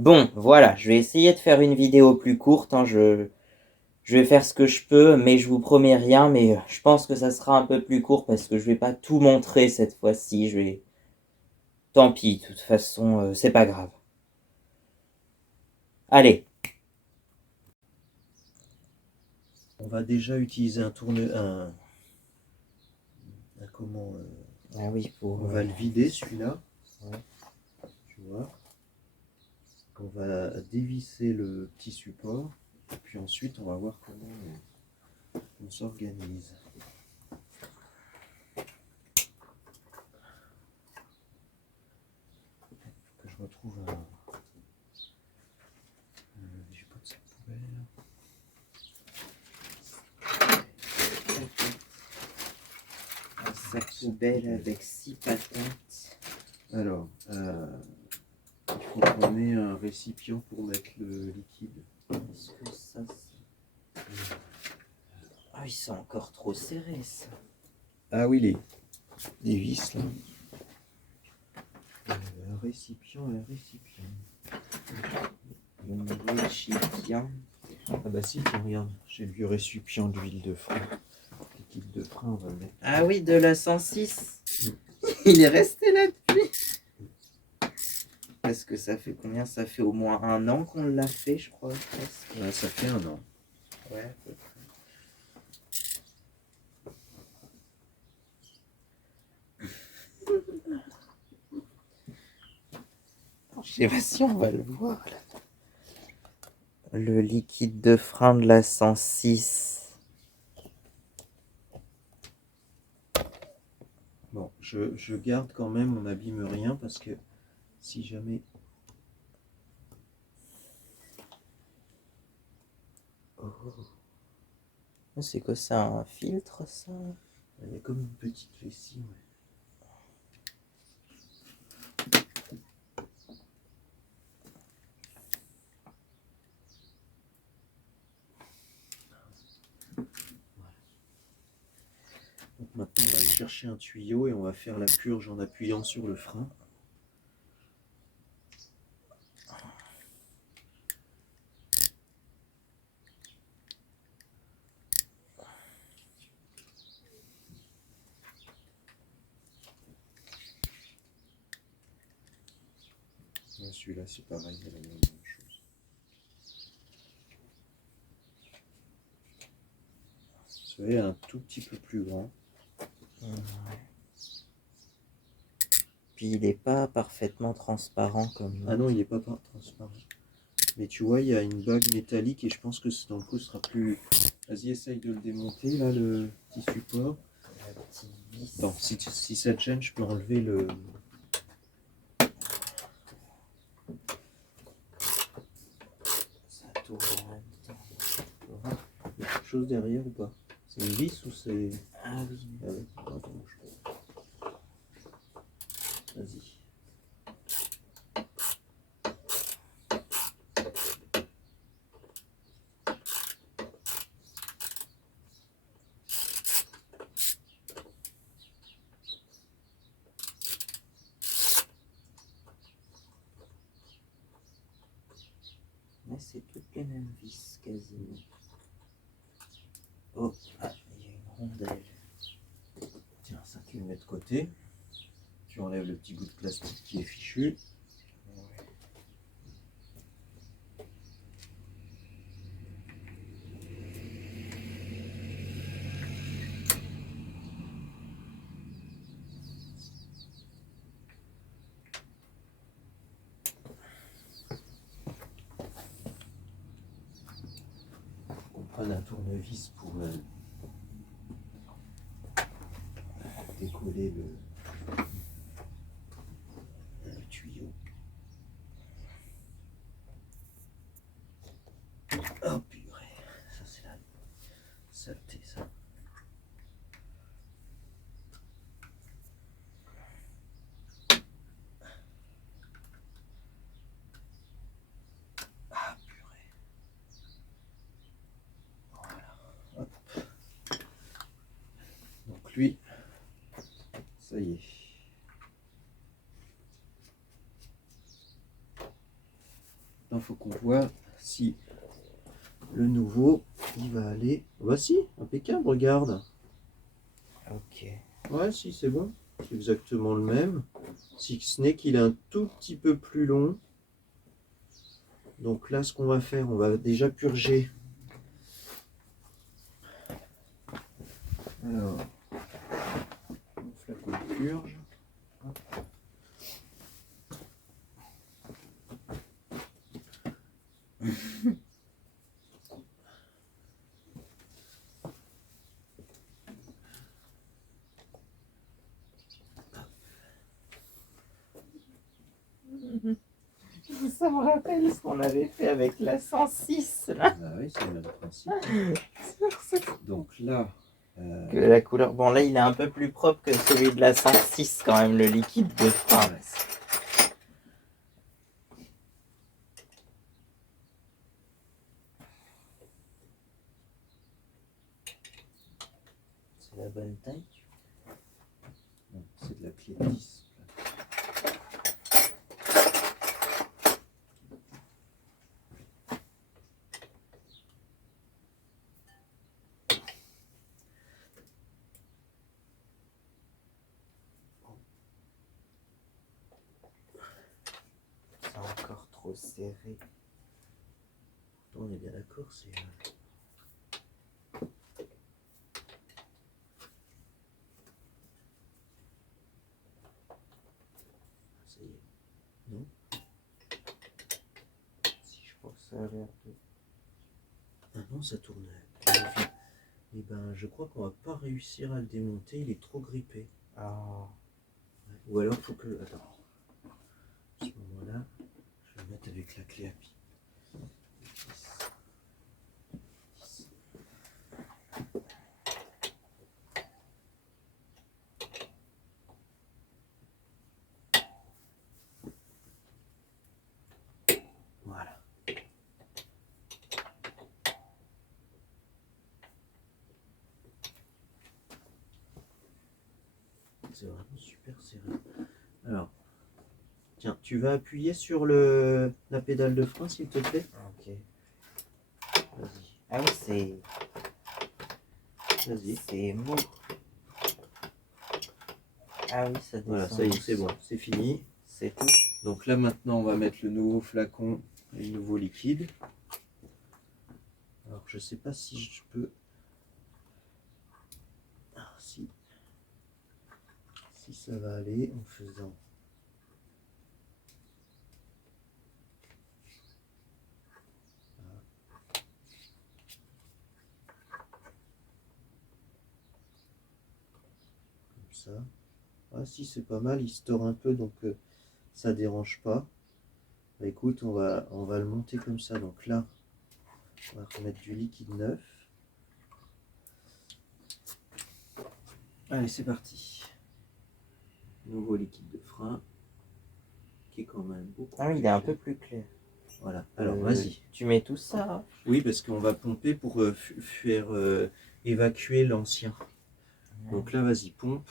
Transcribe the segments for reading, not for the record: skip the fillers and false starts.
Bon, voilà, je vais essayer de faire une vidéo plus courte, hein, je vais faire ce que je peux, mais je vous promets rien, mais je pense que ça sera un peu plus court parce que je vais pas tout montrer cette fois-ci, Tant pis, de toute façon, c'est pas grave. Allez. On va déjà utiliser comment Ah oui, on va le vider celui-là. Ouais. Tu vois. On va dévisser le petit support. Et puis ensuite on va voir comment on s'organise. Que je retrouve j'ai pas de sac poubelle. Un sac poubelle avec 6 patentes. Alors, il faut qu'on ait un récipient pour mettre le liquide. Est-ce que ça Ah oui, c'est encore trop serré ça. Ah oui, les vis là. Un récipient. Le récipient. Ah bah si, tiens, regarde, j'ai le vieux récipient d'huile de frein. Liquide de frein, on va le mettre. Ah oui, de la 106. Il est resté là depuis. Parce que ça fait combien? Ça fait au moins 1 an qu'on l'a fait, je crois, presque. Ouais, ça fait 1 an. Ouais, à peu près. Je sais pas si on va le voir là. Le liquide de frein de la 106. Bon, je garde quand même, on n'abîme rien parce que si jamais. Oh. C'est quoi ça? Un filtre ça? Il y a comme une petite vessie, ouais. Donc maintenant on va aller chercher un tuyau et on va faire la purge en appuyant sur le frein. Celui-là c'est pareil, il y a la même chose. Celui-là est un tout petit peu plus grand. Puis il n'est pas parfaitement transparent comme Ah non, il n'est pas transparent. Mais tu vois, il y a une bague métallique et je pense que dans le coup ce sera plus. Vas-y, essaye de le démonter là, le petit support. la petite vis. Attends, si ça te gêne, je peux enlever le. Ça tourne en même temps. Il y a quelque chose derrière ou pas? C'est une vis ou c'est. Ah oui. Ah oui, attends, bouge pas. Vas-y. Ouais, c'est toutes les mêmes vis quasiment. Oh, ah, il y a une rondelle. Tiens, ça tu le mets de côté. Tu enlèves le petit bout de plastique qui est fichu. On prend un tournevis pour décoller le tuyau. Oh purée, ça c'est la saleté ça. Ah purée. Voilà. Hop. Donc lui, ça y est. Maintenant, il faut qu'on voit si le nouveau, il va aller... Voici, impeccable, regarde. Ok. Ouais, si, c'est bon. C'est exactement le même. Si ce n'est qu'il est un tout petit peu plus long. Donc là, ce qu'on va faire, on va déjà purger. Alors, mon flacon de purge. Ça me rappelle ce qu'on avait fait avec la 106 là. Ah oui, c'est le même principe. Donc là, Que la couleur. Bon, là, il est un peu plus propre que celui de la 106 quand même, le liquide de frein. ouais. C'est la bonne taille. Non, c'est de la clé 10. C'est encore trop serré. On est bien d'accord, c'est... Ça y est. Non? Si je pense que ça a l'air de. Ah non, ça tourne. Et ben, je crois qu'on va pas réussir à le démonter, il est trop grippé. Ah. Ou alors, faut que... Attends. À ce moment-là, je vais le mettre avec la clé à pied. 10. Voilà. C'est vraiment super serré. Alors, tiens, tu vas appuyer sur la pédale de frein, s'il te plaît. Ok. Vas-y. Ah oui, c'est. Vas-y. C'est mou. Ah oui, ça descend. Voilà, ça y est, c'est bon, c'est fini. C'est tout. Donc là, maintenant, on va mettre le nouveau flacon et le nouveau liquide. Alors, je sais pas si je peux... Ah, si ça va aller en faisant... Comme ça. Ah si, c'est pas mal, il store un peu, donc ça dérange pas. Bah, écoute, on va le monter comme ça. Donc là, on va remettre du liquide neuf. Allez, c'est parti. Nouveau liquide de frein, qui est quand même beaucoup. Ah oui, il est un peu plus clair. Voilà, alors vas-y. Tu mets tout ça. Oui, parce qu'on va pomper pour faire évacuer l'ancien. Donc là, vas-y, pompe.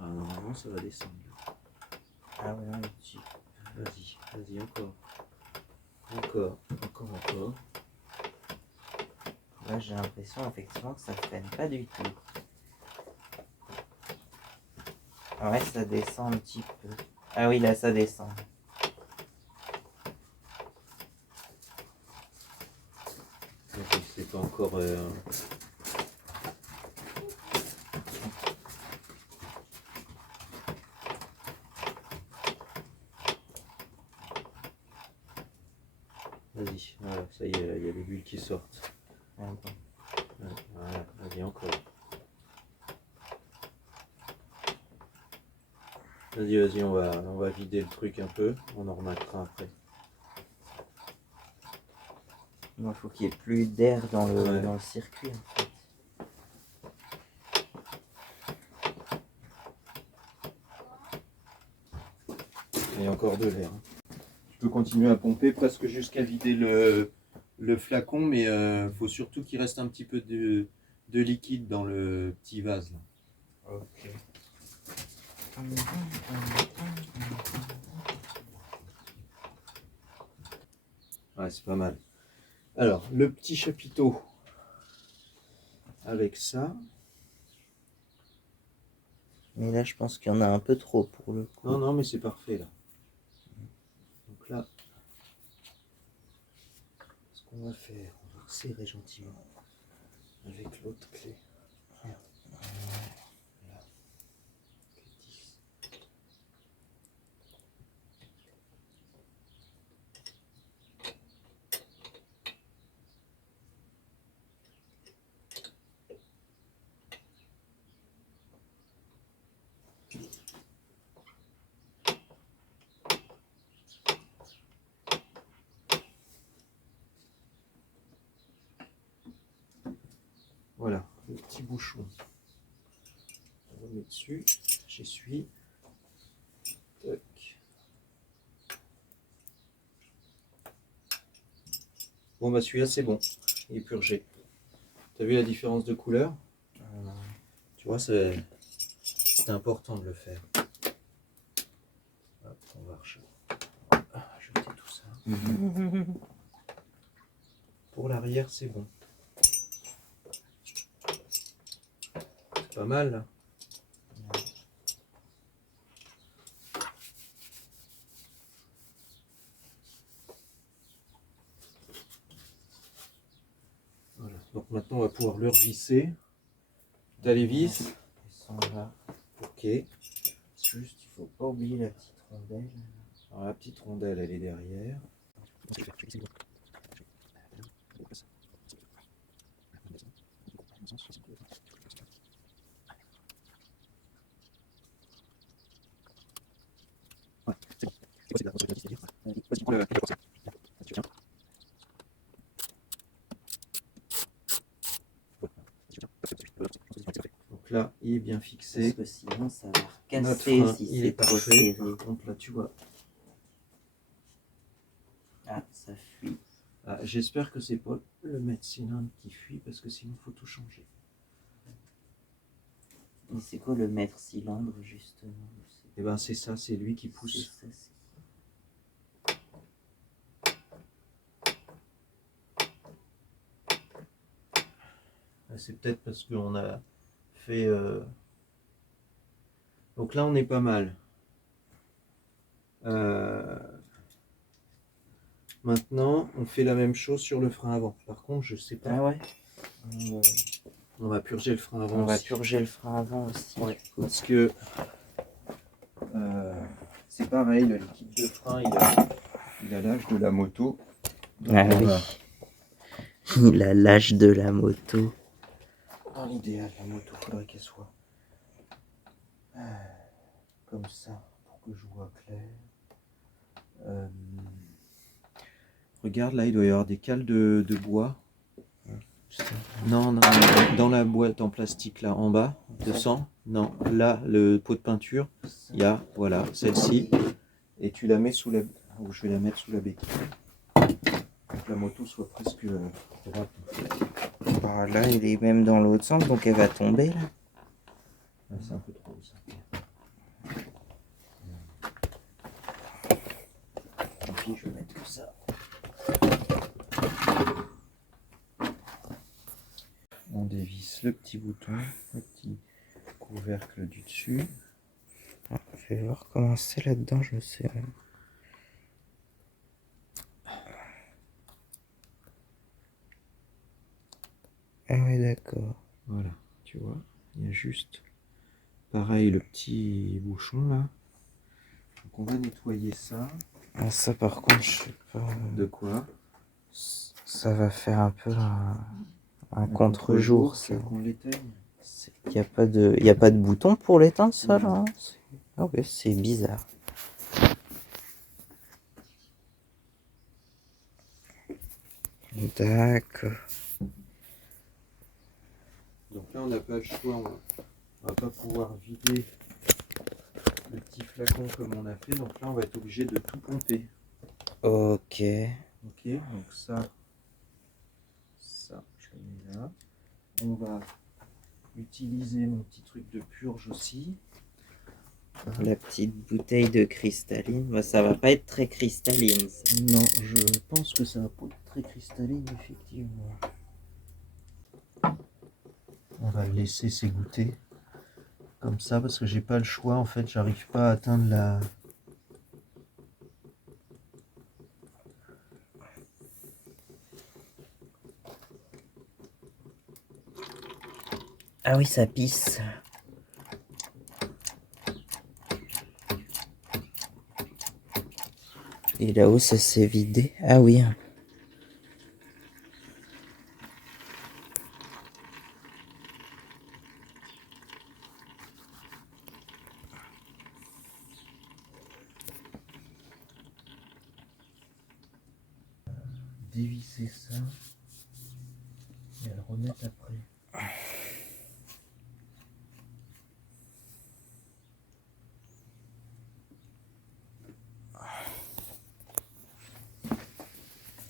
Ah, normalement, ça va descendre. Ah ouais, un petit. Vas-y, vas-y, encore. Encore. Là, j'ai l'impression effectivement que ça freine pas du tout. Ouais, ça descend un petit peu. Ah oui, là, ça descend. C'est pas encore... Vas-y, voilà, ça y est, il y a les bulles qui sortent. Ah bon. Ouais, voilà, vas-y, encore. Vas-y, on va vider le truc un peu, on en remettra après. Il faut qu'il y ait plus d'air dans le, Ouais. dans le circuit en fait. Il y a encore de l'air. Tu peux continuer à pomper presque jusqu'à vider le flacon, mais faut surtout qu'il reste un petit peu de liquide dans le petit vase. Là. Ok. Ouais, c'est pas mal. Alors, le petit chapiteau avec ça. Mais là, je pense qu'il y en a un peu trop pour le coup. Non, non, mais c'est parfait là. Donc là, ce qu'on va faire, on va resserrer gentiment avec l'autre clé. Là. Clé 10. Voilà, le petit bouchon. On remet dessus, j'essuie. Tac. Bon bah celui-là c'est bon, il est purgé. T'as vu la différence de couleur? Tu vois, c'est important de le faire. Hop, on va ajouter tout ça. Pour l'arrière c'est bon. C'est pas mal là. Voilà. Donc maintenant on va pouvoir le revisser. T'as les vis? Ils sont là. Ok. Juste, il faut pas oublier la petite rondelle. Alors la petite rondelle elle est derrière. Donc là, il est bien fixé. Parce que sinon, ça va Notre recasser frein, si il c'est est trop parfait. serré. Par contre, là, tu vois. Ah, ça fuit. Ah, j'espère que c'est pas le mètre cylindre qui fuit parce que sinon, il faut tout changer. Mais c'est quoi le mètre cylindre, justement? Et ben c'est ça, c'est lui qui pousse. C'est ça, C'est peut-être parce qu'on a fait... Donc là, on est pas mal. Maintenant, on fait la même chose sur le frein avant. Par contre, je sais pas. Ah ouais. On va purger le frein avant On va aussi. purger le frein avant aussi. Ouais, parce que c'est pareil, le liquide de frein, il a l'âge de la moto. Donc Ah on oui. va- Il a l'âge de la moto. Dans l'idéal, la moto, il faudrait qu'elle soit comme ça, pour que je vois clair. Regarde, là, il doit y avoir des cales de bois. Non, non, dans la boîte en plastique, là, en bas, de sang. Non, là, le pot de peinture, il y a, voilà, celle-ci. Et tu la mets sous la... Ou je vais la mettre sous la béquille. Pour que la moto soit presque droite. Bah, là, il est même dans l'autre sens, donc elle va tomber là. Ah, c'est un peu trop, ça. Tant pis, je vais mettre que ça. On dévisse le petit bouton, le petit couvercle du dessus. Ah, je vais voir comment c'est là-dedans, je sais. Ah ouais, d'accord. Voilà, tu vois, il y a juste pareil le petit bouchon là. Donc on va nettoyer ça. Ah, ça par contre, je sais pas. De quoi? Ça va faire un peu un contre-jour, ça. Tu veux qu'on l'éteigne? Il n'y a pas de bouton pour l'éteindre, ça, là, hein. Ah ouais, c'est bizarre. D'accord. Donc là on n'a pas le choix, on va pas pouvoir vider le petit flacon comme on a fait. Donc là on va être obligé de tout pomper. Ok. Ok, donc ça je le mets là. On va utiliser mon petit truc de purge aussi. La petite bouteille de cristalline, bah, ça va pas être très cristalline. Ça. Non, je pense que ça va pas être très cristalline, effectivement. On va le laisser s'égoutter comme ça parce que j'ai pas le choix. En fait, j'arrive pas à atteindre la. Ah oui, ça pisse. Et là-haut, ça s'est vidé. Ah oui. Dévisser ça et le remettre après.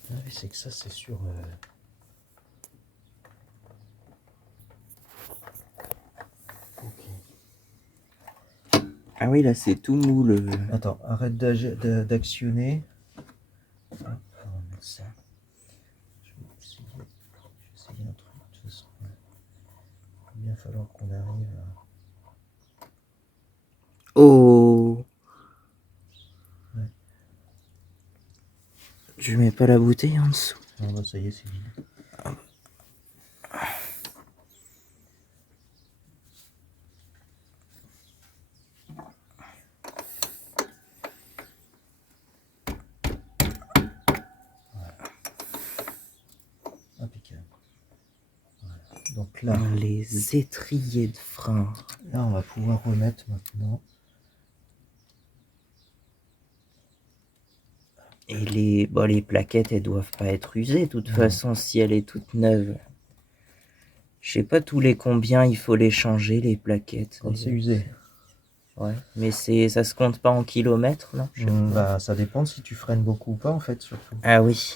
Ah oui, c'est que ça, c'est sur. Ah oui, là, c'est tout mou le. Attends, arrête d'actionner. Hop, on va mettre ça. Je vais essayer un truc. De toute façon, il va bien falloir qu'on arrive à. Oh. Ouais. Je mets pas la bouteille en dessous. Non, bah ça y est, c'est vide. Impeccable. Voilà. Donc là, Les étriers de frein. là, on va pouvoir remettre maintenant. Et les plaquettes, elles doivent pas être usées, de toute façon, si elle est toute neuve. Je sais pas tous les combien il faut les changer, les plaquettes. Quand c'est usé. Ouais, mais ça se compte pas en kilomètres, non? Bah, ça dépend si tu freines beaucoup ou pas, en fait, surtout. Ah oui.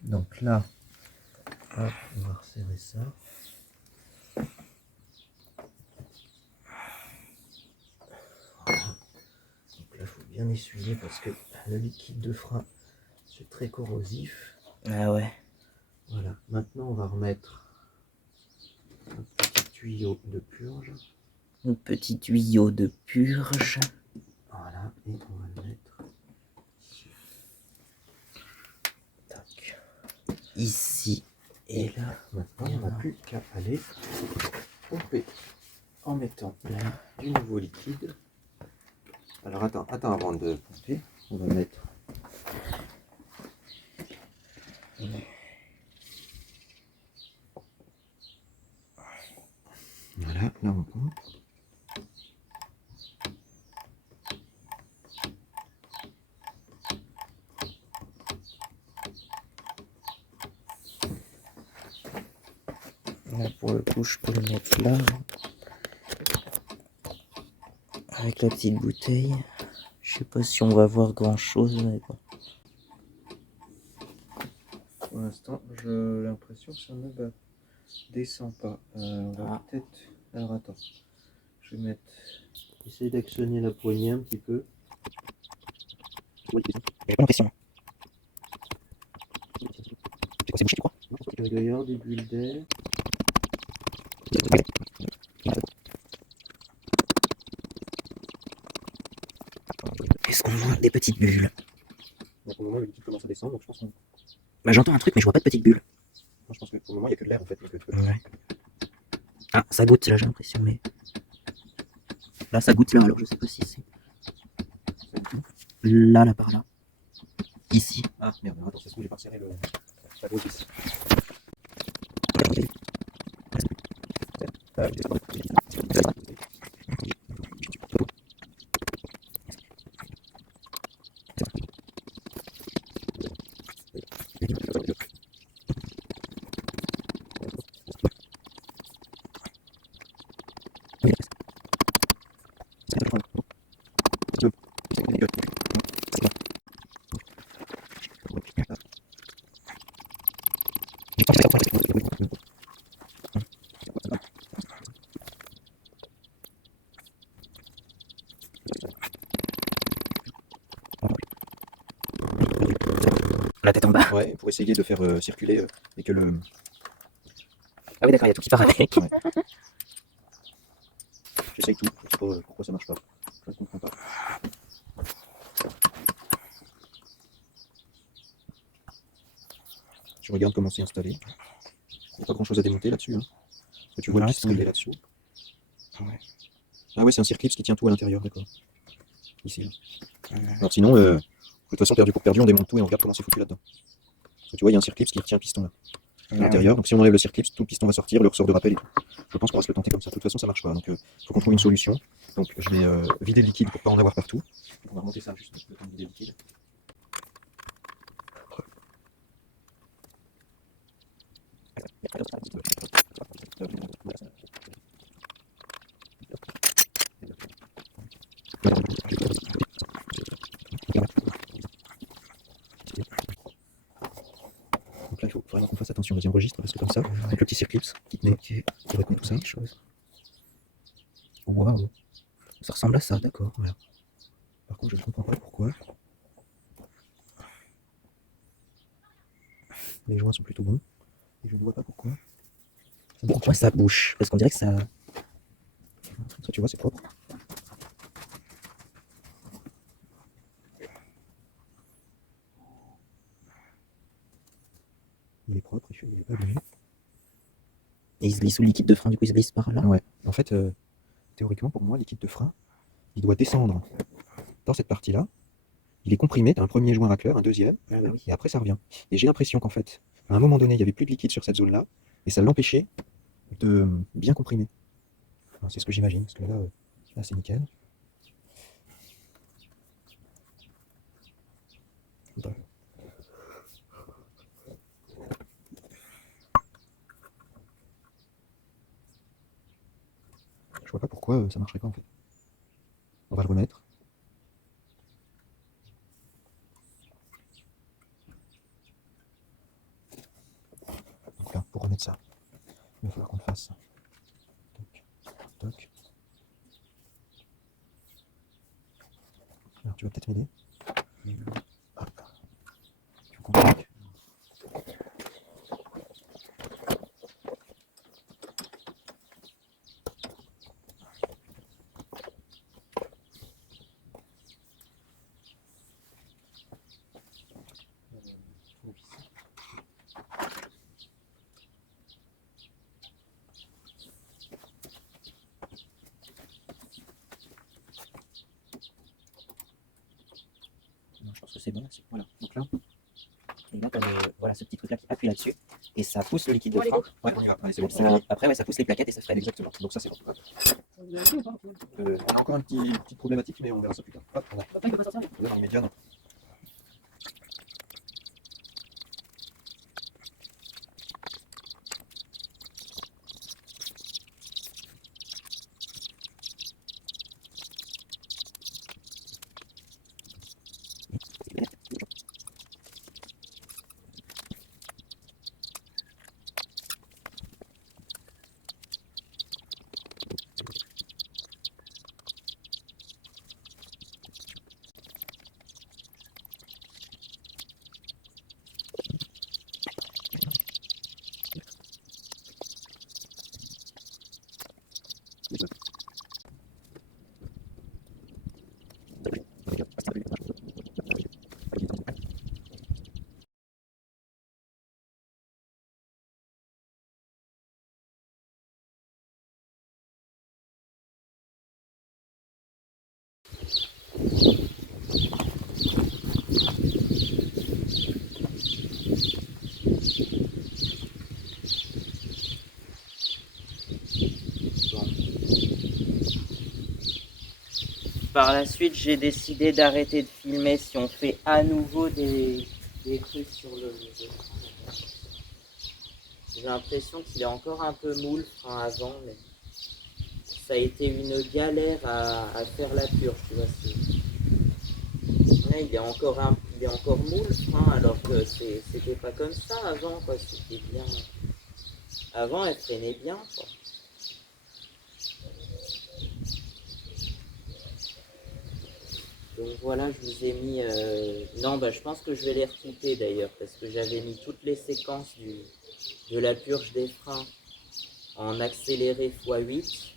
Donc là, hop, on va resserrer ça. Voilà. Donc là, il faut bien essuyer parce que le liquide de frein, c'est très corrosif. Ah ouais. Voilà, maintenant on va remettre un petit tuyau de purge. Un petit tuyau de purge. Voilà, et on va le mettre ici. Tac. Ici. Et là. Maintenant, on n'a plus qu'à aller pomper en mettant du nouveau liquide. Alors attends avant de pomper, on va mettre. Voilà, là on pompe. Là, pour le coup, je peux le mettre là. Avec la petite bouteille. Je sais pas si on va voir grand chose, mais bon. Pour l'instant, j'ai l'impression que ça ne descend pas. On va peut-être. Alors attends, je vais mettre. Essayer d'actionner la poignée un petit peu. J'ai pas l'impression. C'est bouché, tu crois? Il doit y avoir des bulles d'air. Est-ce qu'on voit des petites bulles? Donc, au moment où le liquide commence à descendre, donc je pense qu'on. Bah, j'entends un truc, mais je vois pas de petites bulles. Moi, je pense que pour le moment, il n'y a que de l'air en fait. Ouais. Ah, ça goutte là, j'ai l'impression, mais. Là, ça goutte là, alors je sais pas si c'est. Là, par là. Ici. Ah merde, attends, c'est ce que j'ai pas serré le. La grosse vis. La tête en bas. Ouais, pour essayer de faire circuler et que le... Ah oui, d'accord, il y a tout qui part avec. Ouais. J'essaye tout, je sais pas pourquoi ça marche pas. Je ne comprends pas. Je regarde comment c'est installé. Il n'y a pas grand chose à démonter là-dessus. Hein. Parce que tu vois le piston, il est là-dessous. Ouais. Ah ouais, c'est un circlips qui tient tout à l'intérieur, d'accord. Ici. Là. Alors sinon, de toute façon, perdu pour perdu, on démonte tout et on regarde comment c'est foutu là-dedans. Parce que tu vois, il y a un circlips qui retient le piston là, à l'intérieur. Donc si on enlève le circlips, tout le piston va sortir, le ressort de rappel et tout. Je pense qu'on va se le tenter comme ça. De toute façon, ça marche pas. Donc il faut qu'on trouve une solution. Donc je vais vider le liquide pour pas en avoir partout. Donc, on va remonter ça juste le temps de vider le liquide. Donc là, il faut vraiment qu'on fasse attention au deuxième registre parce que comme ça, avec le petit circlips qui tenait, qui retenait tout ça. Waouh. Ça ressemble à ça, d'accord. Voilà. Par contre, je ne comprends pas pourquoi. Les joints sont plutôt bons. Et je ne vois pas pourquoi. Pourquoi ça bouche? Parce qu'on dirait que ça... Ça, tu vois, c'est propre. Il est propre, il est pas abîmé. Et il se glisse sous le liquide de frein, du coup il se glisse par là. Ouais. En fait, théoriquement, pour moi, le liquide de frein, il doit descendre dans cette partie-là. Il est comprimé, tu as un premier joint racleur, un deuxième, et après ça revient. Et j'ai l'impression qu'en fait, à un moment donné, il n'y avait plus de liquide sur cette zone-là, et ça l'empêchait de bien comprimer. C'est ce que j'imagine, parce que là c'est nickel. Je vois pas pourquoi ça marcherait pas en fait. On va le remettre. Donc là, pour remettre ça, il va falloir qu'on le fasse. Toc, toc. Alors tu vas peut-être m'aider. Hop. Tu comprends. Je pense que c'est bon. Voilà, donc là, Et là, t'as voilà, ce petit truc-là qui appuie là-dessus. Et ça pousse le liquide de frein. ouais, on y va. Allez, c'est bon. Après, ouais, ça pousse les plaquettes et ça freine. Exactement. Donc ça c'est bon. On a encore une petite problématique, mais on verra ça plus tard. Hop, voilà. Là, dans l'immédiat, non. Par la suite, j'ai décidé d'arrêter de filmer si on fait à nouveau des trucs sur le J'ai l'impression qu'il est encore un peu mou le frein avant, mais ça a été une galère à faire la purge, tu vois. Ouais, il est encore mou le frein, alors que c'était pas comme ça avant, quoi. C'était bien. Avant, elle freinait bien, quoi. Donc voilà, je vous ai mis... Non, bah, je pense que je vais les recouper d'ailleurs, parce que j'avais mis toutes les séquences de la purge des freins en accéléré x8.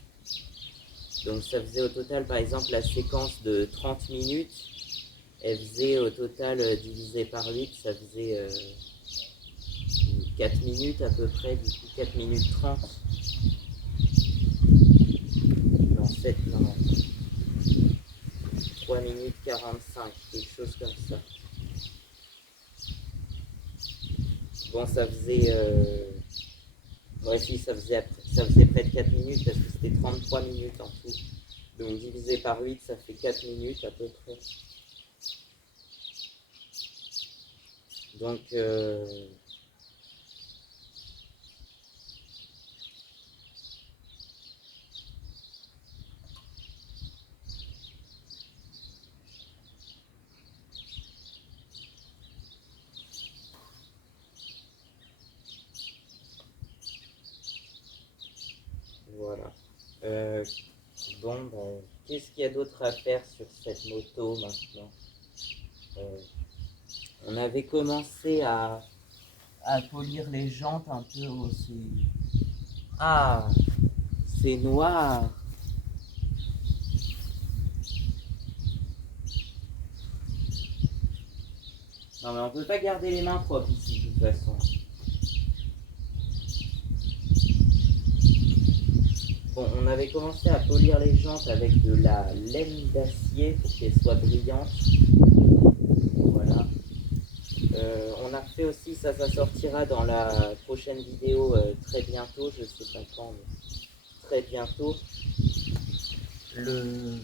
Donc ça faisait au total, par exemple, la séquence de 30 minutes, elle faisait au total, divisé par 8, ça faisait 4 minutes à peu près, du coup 4 minutes 30. Non, 7, non, 3 minutes 45, quelque chose comme ça. Bon, ça faisait... Ouais, si, ça faisait près de 4 minutes parce que c'était 33 minutes en tout. Donc divisé par 8, ça fait 4 minutes à peu près. Donc, voilà. Bon, ben, qu'est-ce qu'il y a d'autre à faire sur cette moto maintenant? On avait commencé à polir les jantes un peu aussi. Ah, c'est noir. Non mais on peut pas garder les mains propres ici de toute façon. Bon, on avait commencé à polir les jantes avec de la laine d'acier pour qu'elles soient brillantes. Voilà. On a refait aussi, ça sortira dans la prochaine vidéo très bientôt, je sais pas quand, mais très bientôt. Le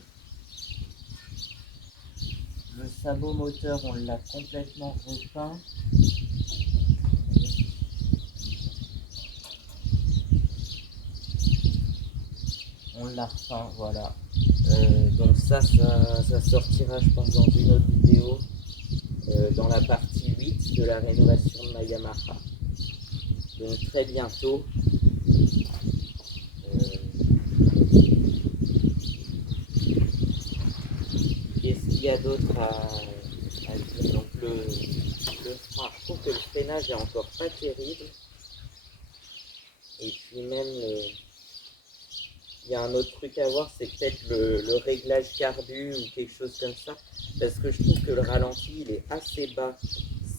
sabot moteur, on l'a complètement repeint. On l'a repeint, voilà. Donc ça sortira, je pense, dans une autre vidéo, dans la partie 8 de la rénovation de ma Yamaha. Donc très bientôt. Qu'est-ce qu'il y a d'autre à dire? Donc le frein, je trouve que le freinage est encore pas terrible. Et puis même, il y a un autre truc à voir, c'est peut-être le réglage carbu ou quelque chose comme ça. Parce que je trouve que le ralenti, il est assez bas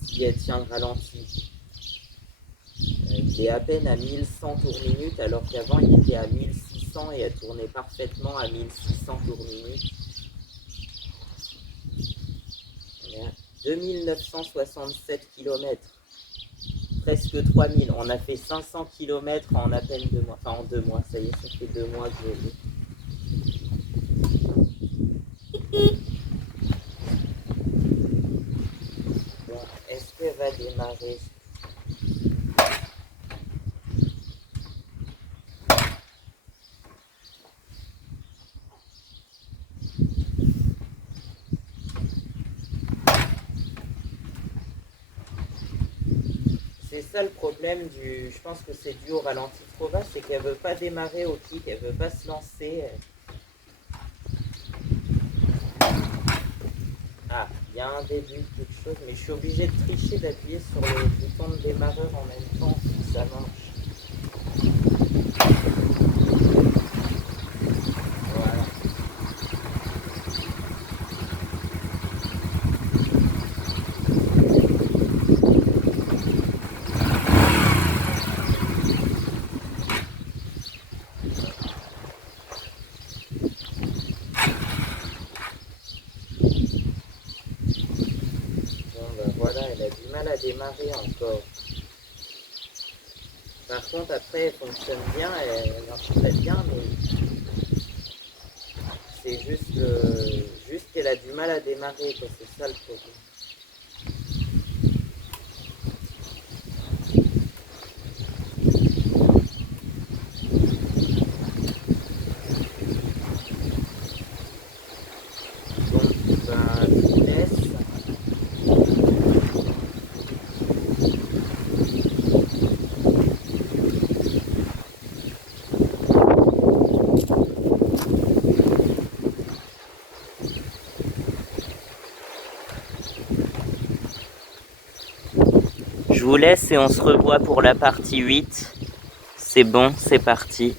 si elle tient le ralenti. Il est à peine à 1100 tours minute, alors qu'avant il était à 1600 et elle tournait parfaitement à 1600 tours minute. On est à 2967 km. Presque 3000. On a fait 500 km en à peine 2 mois. Enfin en 2 mois, ça y est, ça fait 2 mois que je l'ai. Bon, est-ce qu'elle va démarrer? C'est ça le problème je pense que c'est dû au ralenti trop bas, c'est qu'elle veut pas démarrer au kick, elle veut pas se lancer. Ah, il y a un début, quelque chose, mais je suis obligé de tricher, d'appuyer sur le bouton de démarreur en même temps si ça marche. Voilà. Bon, ben voilà, elle a du mal à démarrer encore. Par contre, après, elle fonctionne bien, elle marche très bien, mais c'est juste qu'elle a du mal à démarrer, quoi. C'est ça le problème. Donc, ben, je vous laisse. vous laisse et on se revoit pour la partie 8. C'est bon, c'est parti.